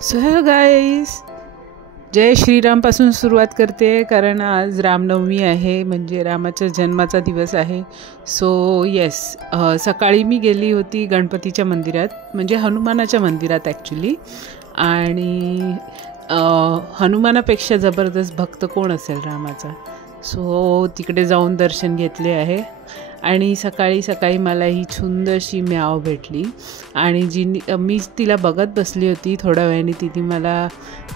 So hello guys, जय श्रीरामपासून सुरुवात करते कारण आज रामनवमी आहे, म्हणजे रामाच्या जन्माचा दिवस आहे. सो येस, सकाळी मी गेली होती गणपतीच्या मंदिरात, म्हणजे हनुमानाच्या मंदिरात ॲक्च्युली. आणि हनुमानापेक्षा जबरदस्त भक्त कोण असेल रामाचा. सो तिकडे जाऊन दर्शन घेतले आहे. आणि सकाळी सकाळी मला ही छुंद अशी म्याव भेटली आणि मी तिला बघत बसली होती. थोड्या वेळाने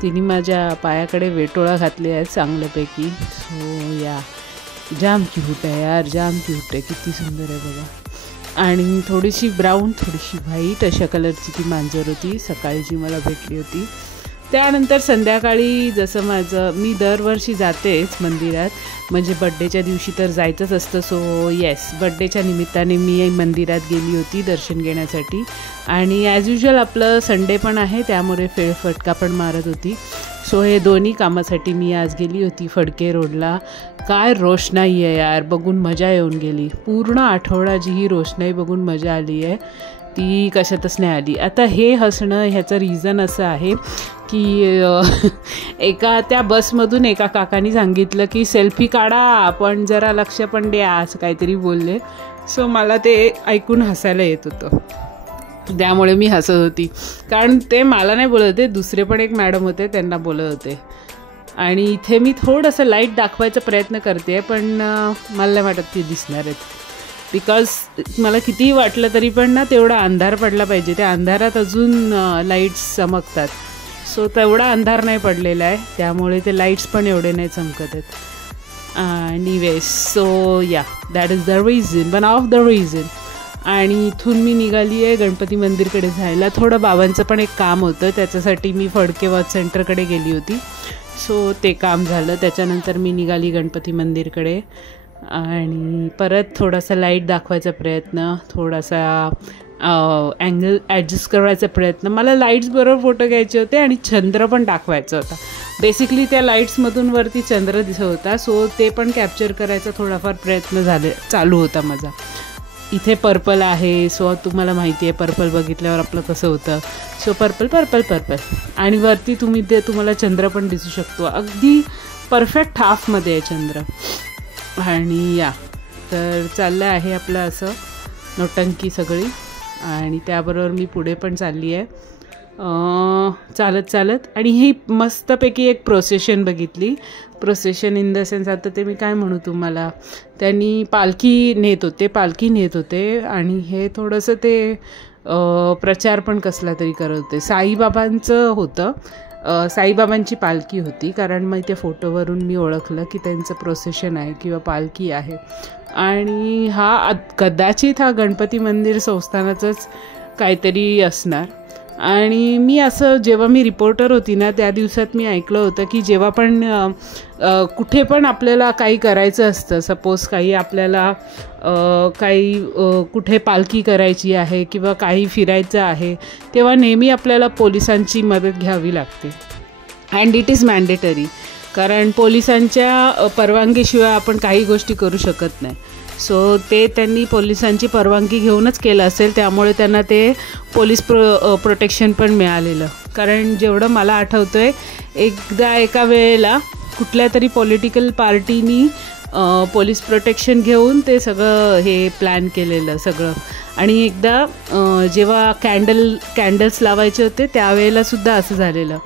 तिने माझ्या पायाकडे वेटोळा घातले आहे चांगल्यापैकी. सो या जाम क्यूट आहे यार, जाम क्यूट आहे, किती सुंदर आहे बघा. आणि थोडीशी ब्राऊन थोडीशी व्हाईट अशा कलरची ती मांजर होती सकाळी जी मला भेटली होती. त्यानंतर संध्याकाळी जसं मी दरवर्षी जातेच मंदिरात, म्हणजे बड्डेच्या दिवशी तर जायचंच असतं. सो येस, बड्डेच्या निमित्ताने मी मंदिरात गेली होती दर्शन घेण्यासाठी. आणि ॲज युजल आपलं संडे पण आहे त्यामुळे फेरफटका पण मारत होती. सो हे दोन्ही कामासाठी मी आज गेली होती फडके रोडला. काय रोषणाई आहे यार, बघून मजा येऊन गेली. पूर्ण आठवडा जी ही रोषणाई बघून मजा आली आहे ती कशातच नाही आली. आता हे हसणं ह्याचं रिझन असं आहे की त्या बसमधून एका काकानी सांगितलं की सेल्फी काढा पण जरा लक्ष पण द्या, असं काहीतरी बोलले. सो मला ते ऐकून हसायला येत होतं, त्यामुळे मी हसत होती. कारण ते मला नाही बोलत होते, दुसरे पण एक मॅडम होते त्यांना बोलत होते. आणि इथे मी थोडंसं लाईट दाखवायचा प्रयत्न करते पण मला नाही वाटत ते दिसणार आहेत, बिकॉज मला कितीही वाटलं तरी पण ना तेवढा अंधार पडला पाहिजे. त्या अंधारात अजून लाईट्स चमकतात. सो तेवढा अंधार नाही पडलेला आहे त्यामुळे ते लाईट्स पण एवढे नाही चमकत आहेत. एनिवेज, सो या that is the reason, one of the reason. आणि इथून मी निघाली आहे गणपती मंदिरकडे जायला. थोडं बाबांचं पण एक काम होतं, त्याच्यासाठी मी फडके वॉच सेंटरकडे गेली होती. सो ते काम झालं, त्याच्यानंतर मी निघाली गणपती मंदिरकडे. आणि परत थोडासा लाईट दाखवायचा प्रयत्न, थोडासा अँगल ॲडजस्ट करायचा प्रयत्न. मला लाईट्सबरोबर फोटो घ्यायचे होते आणि चंद्र पण दाखवायचा होता. बेसिकली त्या लाईट्समधून वरती चंद्र दिसत होता, सो ते पण कॅप्चर करायचा थोडाफार प्रयत्न चालू होता माझा. इथे पर्पल आहे, सो तुम्हाला माहिती आहे पर्पल बघितल्यावर आपलं कसं होतं. सो पर्पल पर्पल पर्पल आणि वरती तुम्हाला चंद्र पण दिसू शकतो. अगदी परफेक्ट हाफमध्ये आहे चंद्र. आणि या तर चाललं आहे आपलं असं नोटंकी सगळी. आणि त्याबरोबर मी पुढे पण चालली आहे चालत चालत. आणि ही मस्तपैकी एक प्रोसेशन बघितली. प्रोसेशन इन द सेन्स, आता ते मी काय म्हणू तुम्हाला, त्यांनी पालखी नेत होते आणि हे थोडंसं ते प्रचार पण कसला तरी करत होते. साईबाबांचं होतं, साईबाबांची पालखी होती. कारण मग त्या फोटोवरून मी ओळखलं की त्यांचं प्रोसेशन आहे किंवा पालखी आहे. आणि कदाचित हा गणपती मंदिर संस्थानाचंच काहीतरी असणार. आणि मी असं जेव्हा मी रिपोर्टर होती ना त्या दिवसात मी ऐकलं होतं की जेव्हा पण कुठे पण आपल्याला काही करायचं असतं, सपोज काही आपल्याला कुठे पालखी करायची आहे किंवा काही फिरायचं आहे, तेव्हा नेहमी आपल्याला पोलिसांची मदत घ्यावी लागते. अँड इट इज मॅन्डेटरी, कारण पोलिसांच्या परवानगीशिवाय आपण काही गोष्टी करू शकत नाही. सो ते त्यांनी पोलिसांची परवानगी घेऊनच केलं असेल, त्यामुळे त्यांना ते पोलीस प्रोटेक्शन पण मिळालेलं. कारण जेवढं मला आठवतं आहे, एकदा एका वेळेला कुठल्या तरी पॉलिटिकल पार्टीनी पोलीस प्रोटेक्शन घेऊन ते सगळं हे प्लॅन केलेलं सगळं. आणि एकदा जेव्हा कॅन्डल्स लावायचे होते त्यावेळेला असं झालेलं.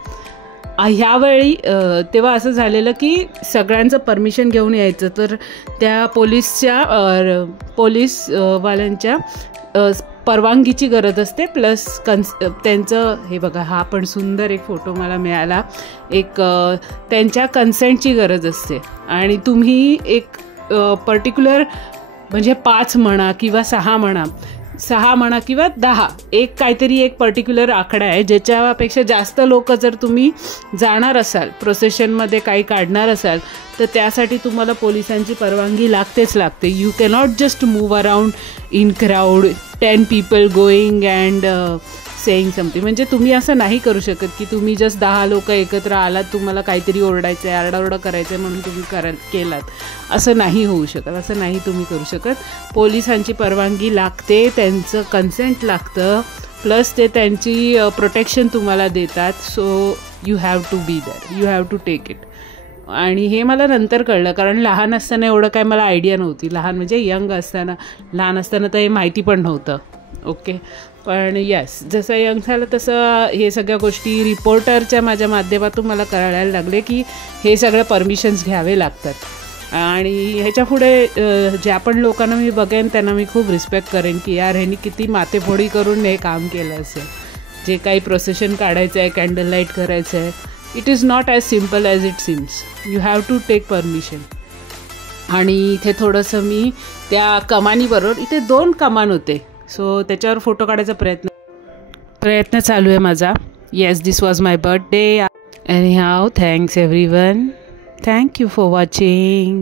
ह्यावेळी तेव्हा असं झालेलं की सगळ्यांचं परमिशन घेऊन यायचं, तर त्या पोलीसवाल्यांच्या परवानगीची गरज असते. प्लस त्यांचं हे बघा, हा पण सुंदर एक फोटो मला मिळाला. एक त्यांच्या कन्सेंटची गरज असते. आणि तुम्ही एक पर्टिक्युलर म्हणजे 5 म्हणा किंवा 6 म्हणा किंवा 10, काहीतरी एक पर्टिक्युलर आकडा आहे ज्याच्यापेक्षा जास्त लोक जर तुम्ही जाणार असाल, प्रोसेशनमध्ये काही काढणार असाल, तर त्यासाठी तुम्हाला पोलिसांची परवानगी लागते. You cannot just move around in crowd 10 people going and saying something. म्हणजे तुम्ही असं नाही करू शकत की तुम्ही जस्ट 10 लोक एकत्र आलात, तुम्हाला काहीतरी ओरडायचं आहे, आरडाओरडा करायचं आहे म्हणून तुम्ही केलात. असं नाही होऊ शकत, असं नाही तुम्ही करू शकत. पोलिसांची परवानगी लागते, त्यांचं कन्सेंट लागतं. प्लस ते त्यांची प्रोटेक्शन तुम्हाला देतात. So you have to be that, you have to take it. आणि हे मला नंतर कळलं, कारण लहान असताना एवढं काय मला आयडिया नव्हती. लहान म्हणजे यंग असताना, लहान असताना तर हे माहिती पण नव्हतं. ओके, पण यस, जसं यंग झालं तसं हे सगळ्या गोष्टी रिपोर्टरच्या माझ्या माध्यमातून मला कळायला लागले की हे सगळं परमिशन्स घ्यावे लागतात. आणि ह्याच्या पुढे ज्या पण लोकांना मी बघेन त्यांना मी खूप रिस्पेक्ट करेन की यार ह्यांनी किती माथेफोडी करून हे काम केलं असेल. जे काही प्रोसेशन काढायचं आहे, कॅन्डल लाईट करायचं आहे, it is not as simple as it seems. You have to take permission. आणि इथे थोडंसं मी त्या कमानीबरोबर, इथे 2 कमान होते, सो त्याच्यावर फोटो काढायचा प्रयत्न चालू आहे माझा. Yes, this was my birthday. Anyhow, thanks everyone. Thank you for watching.